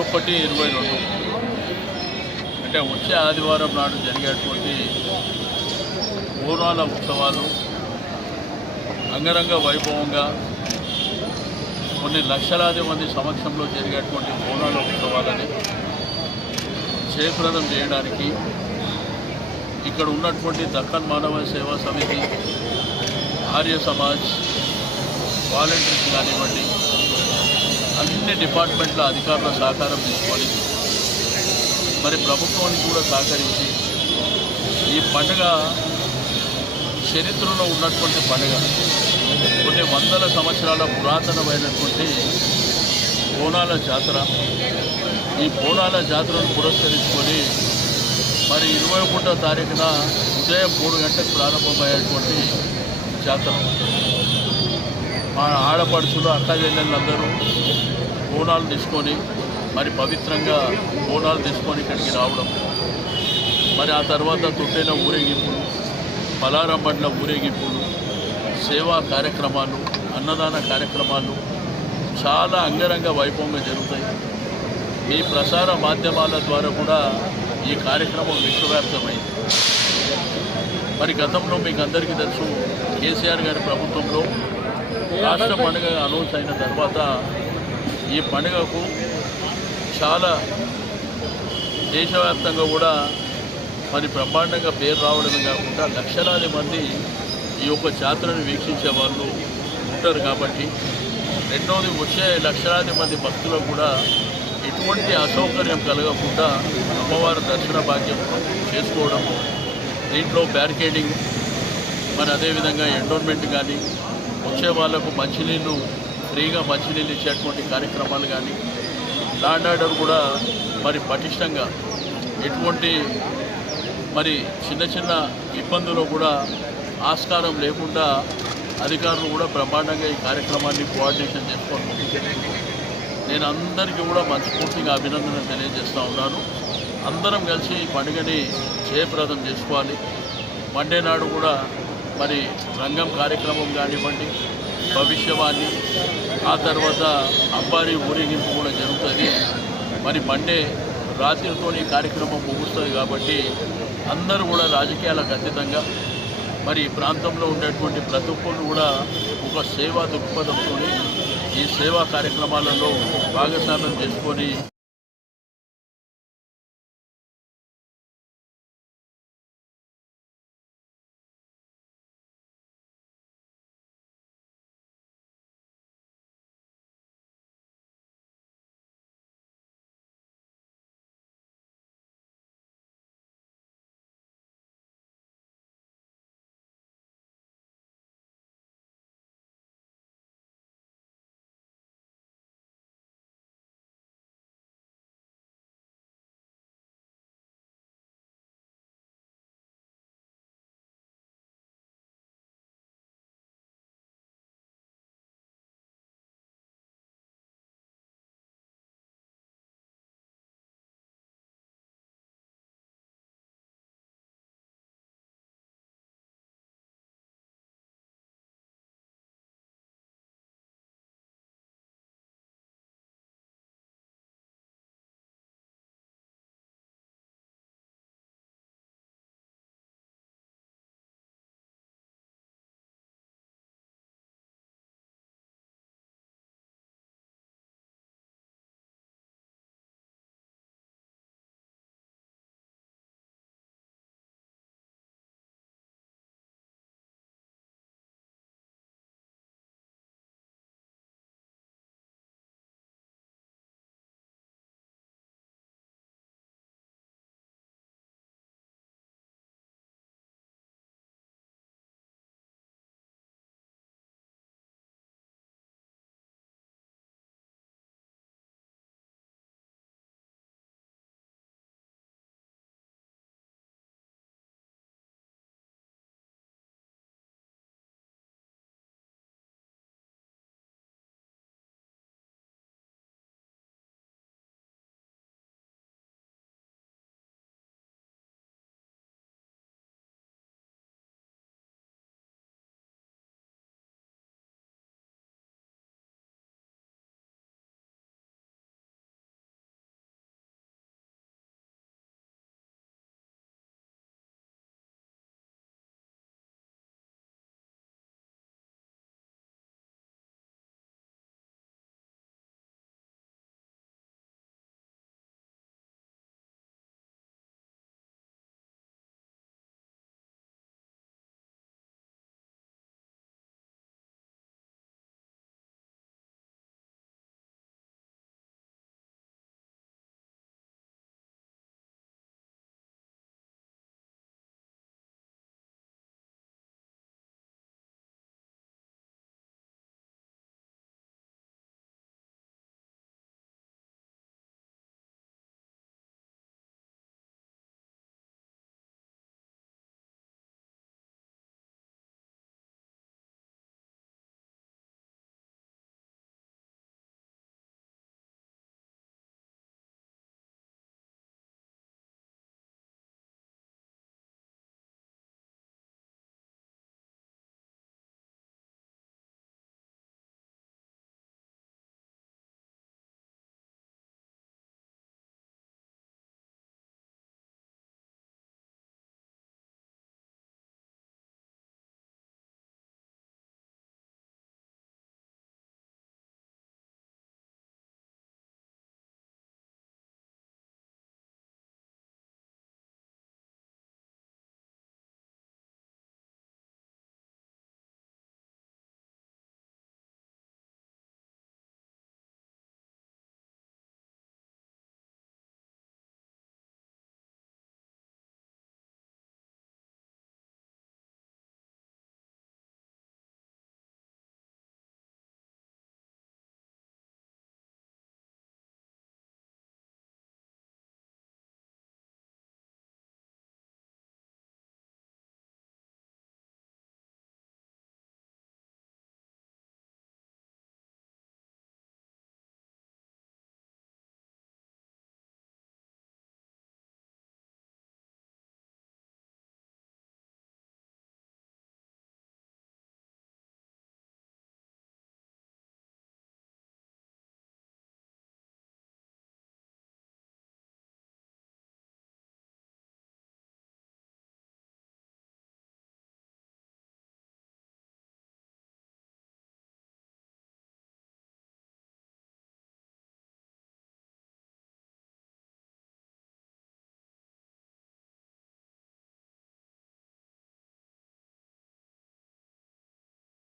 21-22 అంటే వచ్చే ఆదివారం నాడు జరిగేటువంటి బోనాల ఉత్సవాలు అంగరంగ వైభవంగా కొన్ని లక్షలాది మంది సమక్షంలో జరిగేటువంటి బోనాల ఉత్సవాలని జయప్రదం చేయడానికి ఇక్కడ ఉన్నటువంటి దక్కన్ మానవ సేవా సమితి, ఆర్య సమాజ్, వాలంటీర్స్ కానివ్వండి, అన్ని డిపార్ట్మెంట్ల అధికారుల సహకారం తీసుకొని మరి ప్రభుత్వానికి కూడా సహకరించి ఈ పండుగ చరిత్రలో ఉన్నటువంటి పండుగ, కొన్ని వందల సంవత్సరాల పురాతనమైనటువంటి బోనాల జాతర. ఈ బోనాల జాతరను పురస్కరించుకొని మరి 21వ తారీఖున ఉదయం 3 గంటలకు ప్రారంభమయ్యేటువంటి జాతర. మా ఆడపడుచులు, అక్కచెల్లెళ్ళందరూ బోనాలు తీసుకొని మరి పవిత్రంగా బోనాలు తీసుకొని ఇక్కడికి రావడం, మరి ఆ తర్వాత తొట్టెల ఊరేగింపులు, పలారం బండ్ల ఊరేగింపులు, సేవా కార్యక్రమాలు, అన్నదాన కార్యక్రమాలు చాలా అంగరంగ వైభవంగా జరుగుతాయి. ఈ ప్రసార మాధ్యమాల ద్వారా కూడా ఈ కార్యక్రమం విశ్వవ్యాప్తమైంది. మరి గతంలో మీకు అందరికీ తెలుసు, కేసీఆర్ గారి ప్రభుత్వంలో రాష్ట్ర పండుగ అనౌన్స్ అయిన తర్వాత ఈ పండుగకు చాలా దేశవ్యాప్తంగా కూడా మరి బ్రహ్మాండంగా పేరు రావడమే కాకుండా లక్షలాది మంది ఈ యొక్క జాతరను వీక్షించే వాళ్ళు ఉంటారు. కాబట్టి రెండవది, వచ్చే లక్షలాది మంది భక్తులకు కూడా ఎటువంటి అసౌకర్యం కలగకుండా అమ్మవారి దర్శన భాగ్యం చేసుకోవడం, దీంట్లో బ్యారికేడింగ్, మరి అదేవిధంగా ఎండోర్మెంట్ కానీ, వచ్చే వాళ్లకు మంచినీళ్ళు ఫ్రీగా మంచినీళ్ళు ఇచ్చేటువంటి కార్యక్రమాలు కానీ, ల్యాండ్ ఆర్డర్ కూడా మరి పటిష్టంగా ఎటువంటి మరి చిన్న చిన్న ఇబ్బందులు కూడా ఆస్కారం లేకుండా అధికారులు కూడా బ్రహ్మాండంగా ఈ కార్యక్రమాన్ని కోఆర్డినేషన్ చేసుకోవాలి. నేను అందరికీ కూడా మనస్ఫూర్తిగా అభినందన తెలియజేస్తూ ఉన్నాను. అందరం కలిసి ఈ పండుగని జయప్రదం చేసుకోవాలి. మండే నాడు కూడా మరి రంగం కార్యక్రమం కానివ్వండి, భవిష్యవాణి, ఆ తర్వాత అంబారీ ఊరేగింపు కూడా జరుగుతుంది. మరి మండే రాత్రితో ఈ కార్యక్రమం ముగుస్తుంది. కాబట్టి అందరూ కూడా రాజకీయాలకు అతీతంగా మరి ఈ ప్రాంతంలో ఉండేటువంటి ప్రతి ఒక్కరు కూడా ఒక సేవా దృక్పథంతో ఈ సేవా కార్యక్రమాలలో భాగస్వామ్యం చేసుకొని